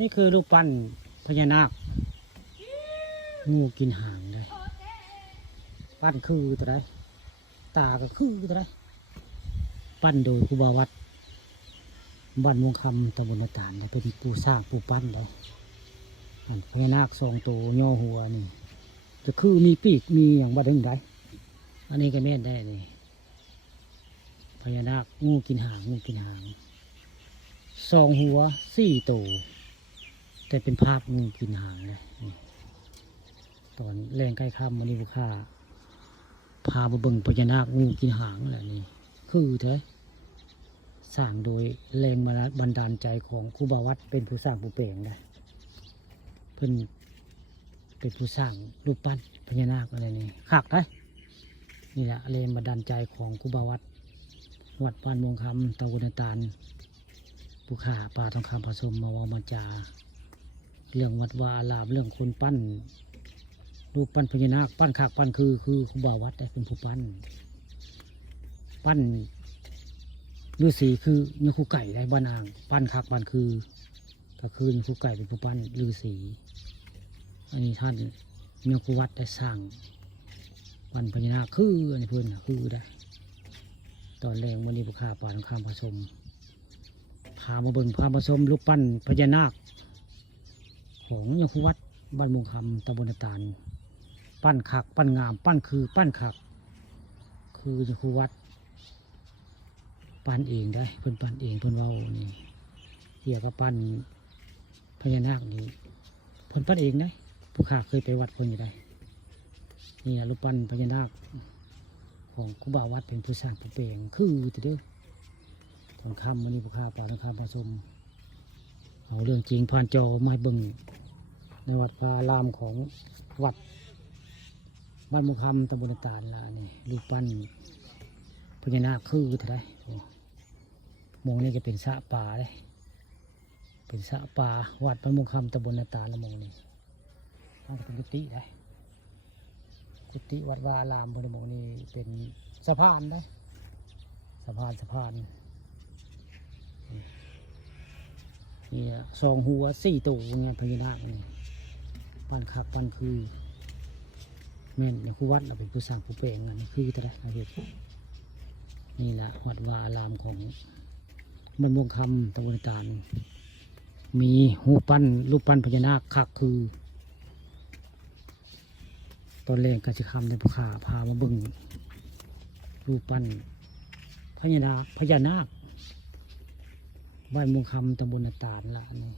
นี่คือรูปปั้นพญานาคงูกินหางเลยปั้นคือตัวใดตาก็คือตัวใดปั้นโดยครูบาวัดบ้านมวงคำตำบลนาตาลเลยเป็นปูสร้างปูปั้นเลยพญานาคทรงโตย่อหัวนี่จะคือมีปีกมีอย่างบ้าดึงได้อันนี้ก็แม่นได้เลยพญานาคงูกินหางงูกินหางสองหัวสี่โตแต่เป็นภาพงูกินหางเลยตอนแรงใกล้ค่ำวันนี้ลูกค้าพาไปเบิ่งพญานาคงูกินหางแหละนี่คือเถอะสร้างโดยแรงบันดาลใจของครูบาวัดเป็นผู้สร้างผู้เปล่งนะเพิ่นเป็นผู้สร้างรูปปั้นพญานาคอะไรนี่ขักได้นี่แหละแรงบันดาลใจของครูบาวัดวัดบ้านมวงคำตะวันตาลผู้ขาป่าทองคำผสมมาว่ามาจาเรื่องวัดวาอารามเรื่องคนปั้นรูปปั้นพญานาคปั้นขากปั้นคือครูบาวัดได้เป็นผู้ปั้นฤาษีคือเนื้อคู่ไก่ได้บ้านอ่างปั้นขากปั้นคือก็คือเนื้อคู่ไก่เป็นผู้ปั้นฤาษีอันนี้ท่านเนื้อคู่วัดได้สร้างปั้นพญานาคคืออันนี้เพื่อนคือได้ตอนแรกวันนี้ผู้ขาป่าทองคำผสมพามาเบิ่งพามาชมรูปปั้นพญานาคของเนื้อคู่วัดบ้านมุงคำตำบลนาตาลปั้นขักปั้นงามปั้นคือปั้นขักคือเนื้อคู่วัดปั้นเองได้เพิ่นปั้นเองเพิ่นเว้านี่เกี่ยวกับปั้นพญานาคนี่เพิ่นปั้นเองได้ผู้ข้าเคยไปวัดเพิ่นอยู่ได้นี่รูปปั้นพญานาคของครูบาวัดเป็นผู้สร้างผู้เปล่งคือทีเดียวตอนค่ำวันนี้ผู้ข้าป่าตอนค่ำผสมเอาเรื่องจริงผ่านจอมาเบิ่งในวัดพระอารามของวัดบ้านมุงคำตำบลนาตาลละนี่รูปปั้นพญานาคคือเท่าไรมองนี่จะเป็นสระป่าเลยเป็นสระป่าวัดบ้านมุงคำตำบลนาตาลละมองนี่มันเป็นกุฏิได้กุฏิวัดวาอารามบนมองนี่เป็นสะพานได้สะพานนี่สองหัวสี่ตัวไงพญานาคนี่ปั้นขับปั้นคือแม่นอย่างครูวัดเราเป็นผู้สร้างผู้เปล่งอันนี้คือแต่ละเหตุนี่แหละวัดวาอารามของบ้านม่วงคำตะวันตาลมีรูปปั้นพญานาคขักคือตอนแรกกัจจคำในภูเขาพามาบึงรูปปั้นพญานาคบ้านมุงคำตำบลนาตาลละนี่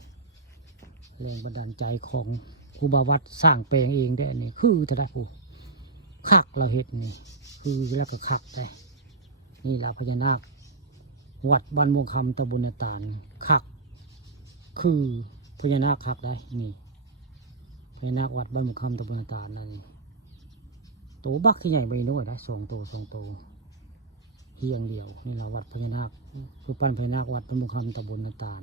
แรงบันดาลใจของครูบาวัดสร้างแปลงเองได้นี่คือจะได้ผู้ขักเราเห็นนี่คือแล้วก็ขักได้นี่ละพญานาควัดบ้านมุงคำตำบลนาตาลขักคือพญานาคขักได้นี่พญานาควัดบ้านมุงคำตำบลนาตาลนั่นโตบักที่ใหญ่ไปน้อยได้สองโตเพียงเดียวนี่เราวัดพญานาครูปปั้นพญานาควัดบ้านมุงคำตำบลนาตาล